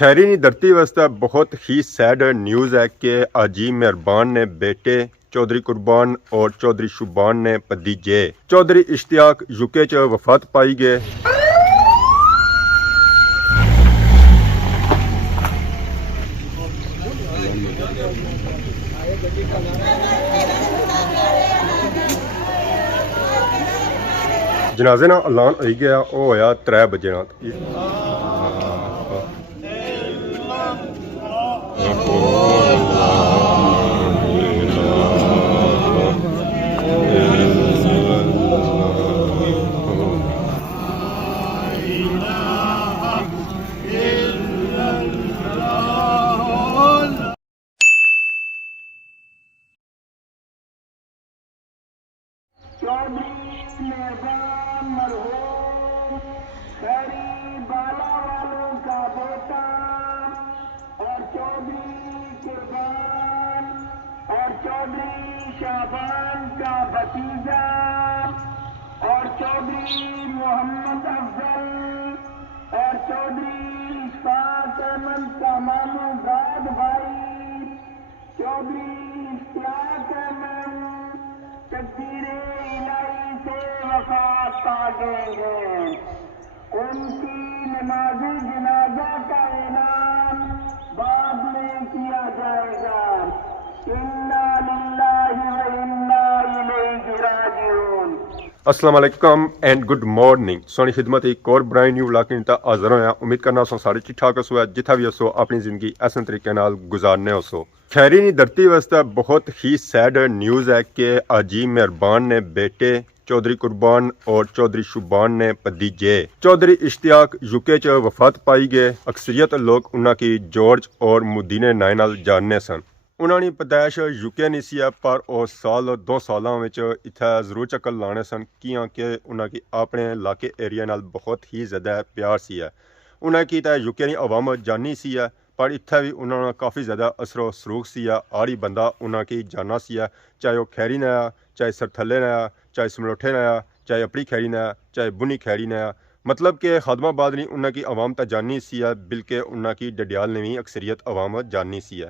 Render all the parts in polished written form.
खैरीनी धरती वास्ते बहुत ही सैड न्यूज़ है कि आजी मेहरबान ने बेटे चौधरी कुर्बान और चौधरी शुबान ने भतीजे चौधरी इश्तियाक यूके च वफात पाई गए। जनाजे ना ऐलान हो गया वो होया 3 बजे ना चौधरी मेहरबान मरहूम खैरी बाला वालों का बेटा और चौधरी कुर्बान और चौधरी शाबान का भतीजा और चौधरी मोहम्मद अफजल और चौधरी इशफाक अहमद का मामू दाद भाई चौधरी इश्तियाक अहमद तकदीरे इलाही से वफात पा गए हैं। उनकी नमाज़े जनाजा का ऐलान बाद में किया जाएगा। इन्ना लिल्लाहि व इन्ना इलैहि राजिऊन। अस्सलाम वालेकुम एंड गुड मॉर्निंग। सोनी खिदमत एक और ब्राइन न्यू व्लॉग नीता हाज़र होया। उम्मीद करना सो सारे ठीक ठाक हो जिथा भी हो अपनी जिंदगी ऐसे तरीके नाल गुजारने हो। खैरीनी धरती वास्ते बहुत ही सैड न्यूज़ है कि आजी मेहरबान ने बेटे चौधरी कुर्बान और चौधरी शुबान ने भतीजे चौधरी इश्तियाक यूके च वफात पाई गए। अक्सरियत लोग उन्हों की जॉर्ज और मुदीने नाए नाल जानने सन। उन्होंने पैदाइश यूके नहीं सी पर वो साल 2 सालों में इत्थे जरूर चक्कर लाने सन क्योंकि उन्होंने अपने इलाके एरिया नाल बहुत ही ज़्यादा प्यार सी है। उन्होंने तो यूके की अवाम जानी सी है पर इत्थे भी उन्होंने काफ़ी ज़्यादा असरो सरूख सी आड़ी बंदा उन्होंने जाना सी चाहे वह खैरी ने आ, चाहे सरथले ने आ, चाहे समलोठे ने आ, चाहे अपनी खैरी ने आ, चाहे बुनी खैरी ने आ, मतलब कि खादमाबाद नहीं उन्होंने अवाम तो जानी सी बल्कि उन्होंने डडियाल ने भी अक्सरियत अवाम जानी सी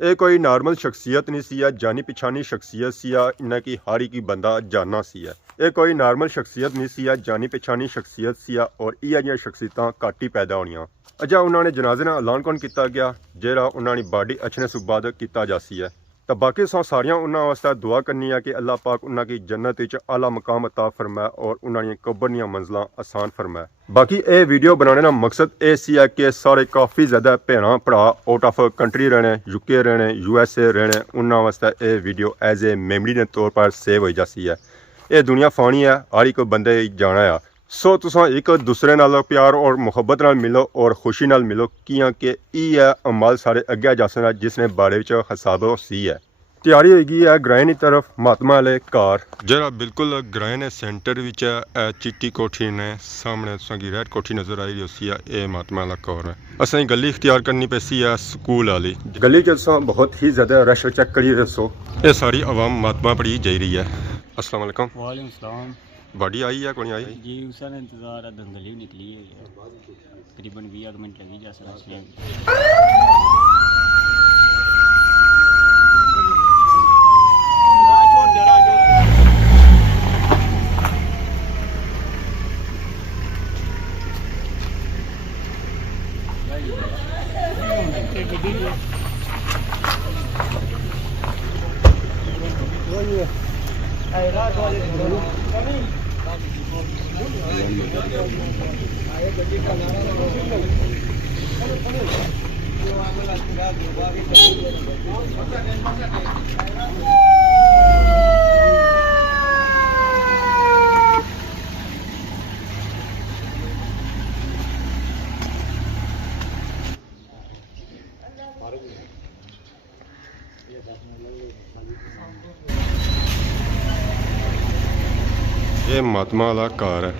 ये कोई नॉर्मल शख्सियत नहीं सी जानी पिछानी शख्सियत सी इन्हें की हारी की बंदा जाना सी ये कोई नॉर्मल शख्सियत नहीं सी जानी पिछानी शख्सियत सी और इह शख्सियत घट ही पैदा होनिया। अजा उन्होंने जनाजे ना ऐलान कौन किया गया जेड़ा उन्होंने बाडी अछने सुबाद किया जासी है। तो बाकी सौ सारियां उन्होंने वास्ते दुआ करनी है कि अल्लाह पाक उन्होंने जन्नत विच आला मकाम अता फरमाए और उन्होंने कबर दी मंजिलां आसान फरमाए। बाकी ये वीडियो बनाने का मकसद ये सी है कि सारे काफ़ी ज़्यादा भैन भरा आउट ऑफ कंट्री रहने यूके रहने USA रहने उन्होंने वास्ते ये वीडियो एज ए मेमरी के तौर पर सेव हो जाती है। ये दुनिया फानी है हर एक बंदे जाना है। सो तुसां एक दूसरे नाल प्यार और मुहब्बत नाल मिलो और खुशी नाल मिलो क्योंकि यह अमल सारे अगे जासना जिसने बारे हिसाब सी है। तैयारी होगी है ग्राए की तरफ महात्मा वाले कार जरा बिल्कुल ग्राए ने सेंटर विच है। चिट्टी कोठी ने सामने तुसां रेड कोठी नज़र आई रही है ये महात्मा वाला कार है। असें गली इख्तियार करनी पैसी है स्कूल वाली गली च बहुत ही ज़्यादा रश चेक करिए दसो ये सारी आवाम महात्मा पढ़ी जा रही है। अस्सलाम वालेकुम। वालेकुम सलाम। बॉडी आई है कौन आई जी उसका इंतज़ार है दंगली निकली है तकरीबन 20 मिनट लगी जा ये महात्मा वाला कार है।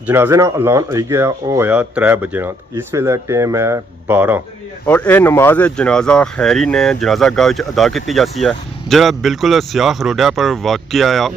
जनाजे ना ऐलान हो गया वो होया 3 बजे ना इस वेले टाइम है 12 और ये नमाज जनाजा खैरी ने जनाजा गाह च अदा की जाती है जरा बिल्कुल सियाह रोडा पर वाक़या आ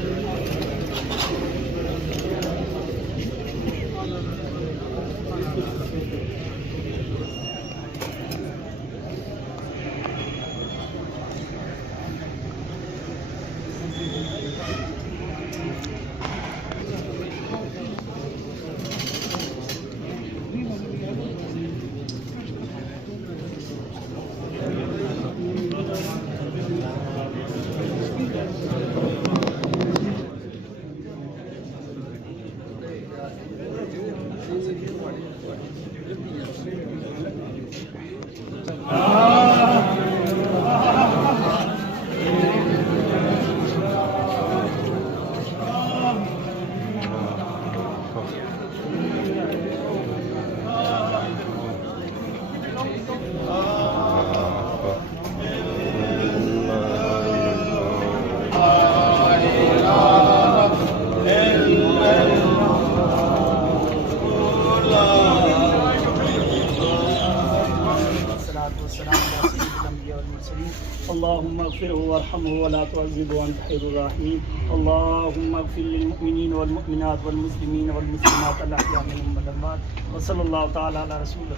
اللهم اغفره وارحمه ولا تعذبه وانت خير الراحمين اللهم اغفر للمؤمنين والمؤمنات والمسلمين والمسلمات الاحياء منهم والاموات وصلى الله تعالى على رسوله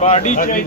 बाड़ी चाहिए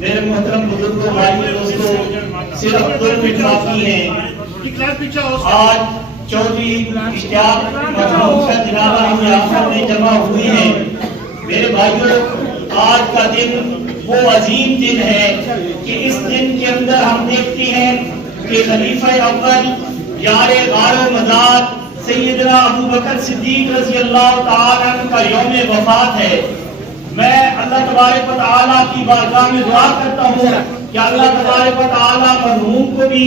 मेरे मोहतरम बुजुर्गों भाइयों दोस्तों सिर्फ 2 मिनट बाकी हैं आज चौधरी इश्तियाक मरहूम का जनाजा हम यहाँ में जमा हुए हैं। मेरे भाइयों आज का दिन वो अजीम दिन है कि इस दिन के अंदर हम देखते हैं कि खलीफा अव्वल यारे गारो मज़ार सैयदना अबू बकर सिद्दीक रज़ी अल्लाह तआला अन्हु का यौम वफात है। मैं अल्लाह तबारक व तआला की बारगाह में दुआ करता हूँ कि अल्लाह तबारक व तआला मरहूम को भी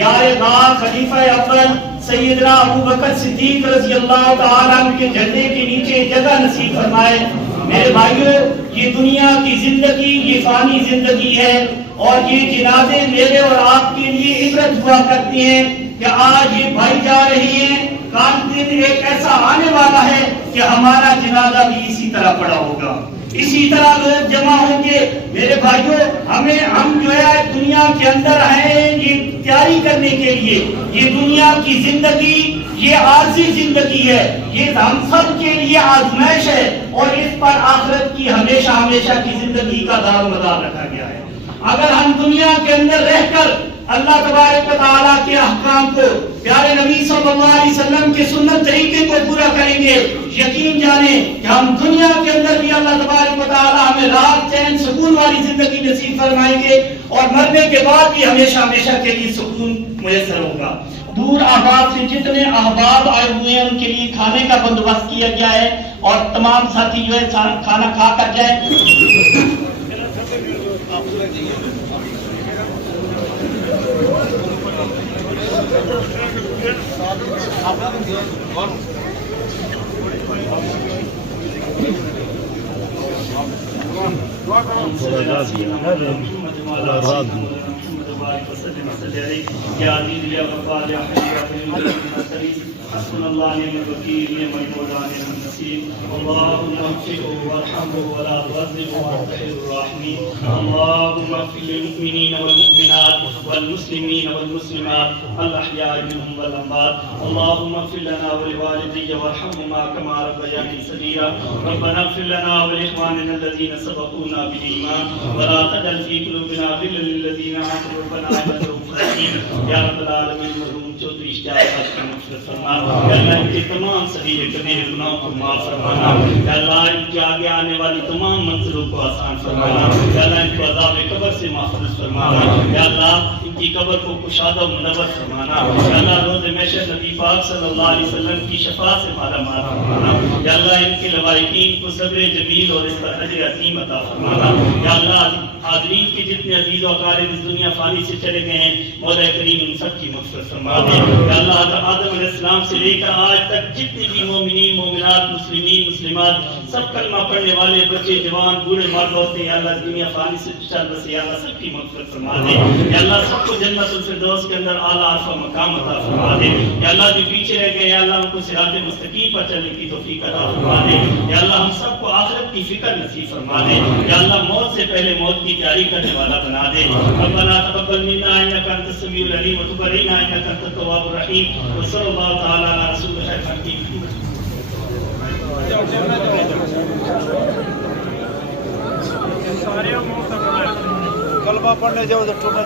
यारे गार खलीफा अव्वल सैयदना अबू बकर सिद्दीक रज़ी अल्लाह तआला अन्हु के झंडे के नीचे जगह नसीब फरमाए। मेरे भाइयों, ये दुनिया की जिंदगी ये फानी जिंदगी है और ये जिनाजे मेरे और आपके लिए इबरत हुआ करती हैं कि आज ये भाई जा रही हैं, काल दिन एक ऐसा आने वाला है कि हमारा जनाजा भी इसी तरह पड़ा होगा, इसी तरह लोग जमा होंगे। मेरे भाइयों, हम जो है दुनिया के अंदर हैं ये तैयारी करने के लिए। ये दुनिया की जिंदगी ये आरजी जिंदगी है, ये हम सब के लिए आजमाइश है और इस पर आखिरत की हमेशा हमेशा की जिंदगी का दारोमदार रखा गया है। अगर हम दुनिया के अंदर रहकर अल्लाह तबारक व तआला के अहकाम को, प्यारे नबी सल्लल्लाहु अलैहि वसल्लम के सुन्नत तरीके को पूरा करेंगे, यकीन जाने कि हम दुनिया के अंदर भी अल्लाह तबारक व तआला हमें राहत चैन सुकून वाली जिंदगी नसीब फरमाएंगे और मरने के बाद भी हमेशा हमेशा के लिए सुकून मुयस्सर होगा। दूर अहबाब से जितने अहबाब आए हुए हैं उनके लिए खाने का बंदोबस्त किया गया है और तमाम साथी जो है खाना खा कर जाए। والمسلمين والمسلمات الأحياء منهم والأموات اللهم اغفر لنا ولوالدي وارحمهما كما ربياني صغيرا ربنا اغفر لنا ولإخواننا الذين سبقونا بالإيمان ولا تجعل في قلوبنا غلا للذين آمنوا ربنا إنك رؤوف رحيم يا رب العالمين मरहूम चौधरी इश्तियाक का मग़फ़िरत फरमा। या अल्लाह इनके तमाम सगीरे कबीरे गुनाहों को माफ़ फरमाना। या अल्लाह इनके आगे आने वाली तमाम मंज़िलों को आसान फरमाना। या अल्लाह इनको अज़ाब क़ब्र से महफूज़ फरमाना। या अल्लाह इनकी कब्र को कुशादा व मुनव्वर फरमाना। या अल्लाह रोज़ महशर नबी पाक सल्लल्लाहु अलैहि वसल्लम की शफ़ाअत से मालामाल फरमाना। या अल्लाह इनके लवाइकीन को सब्र जमील और इस पर अजर अज़ीम अता फरमाना। या अल्लाह हाज़रीन के जितने अज़ीज़ व अक़ारिब इस दुनिया फ़ानी से चले गए हैं, मौला करीम उन सब की मग़फ़िरत फरमा दे। या अल्लाह आदम अलैहिस्सलाम से लेकर आज तक जितने भी मोमिनीन मोमिनात मुस्लिमीन मुस्लिमात सब कलमा पढ़ने वाले बच्चे जवान बूढ़े मर्द होते हैं, अल्लाह दुनिया फ़ानी से चल बसे, या अल्लाह सबकी मग़फ़िरत फरमा दे। या अल्लाह सबको जन्नतुल फ़िरदौस के अंदर आला अरफ़ा मकाम अता फरमा दे। या अल्लाह जो पीछे रह गए या अल्लाह उनको सिराते मुस्तकीम पर चलने की तौफ़ीक़ अता फरमा दे। या अल्लाह हम सबको आखिरत की फ़िक्र नसीब फरमा दे। या अल्लाह मौत से पहले मौत की तैयारी करने वाला बना दे। रब्बना तक़ब्बल मिन्ना इन्नका अंतस समीउल अलीम व तुब अलैना इन्नका अंतत तव्वाबुर रहीम व सल्लल्लाहु तआला अला रसूलिल हकीम। कलमा पढ़ने जाओ तो छोटा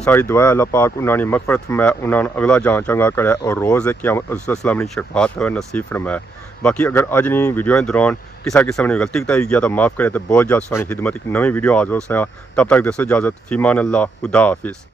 सारी दुआ अल्लाह पाक उन्होंने मगफरत फरमाए, उन्होंने अगला जान चंगा करे और रोज़ क़यामत अस्सलाम शफात नसीब फरमाए। बाकी अगर अज नहीं वीडियो दौरान किसी किस्म ने गलती किया गया तो माफ़ करे। तो बहुत जल्द सारी खिदमत एक नवी वीडियो हाज़िर हो। तब तक दसो इजाज़त, फ़ीमान अल्लाह, खुदा हाफिज़।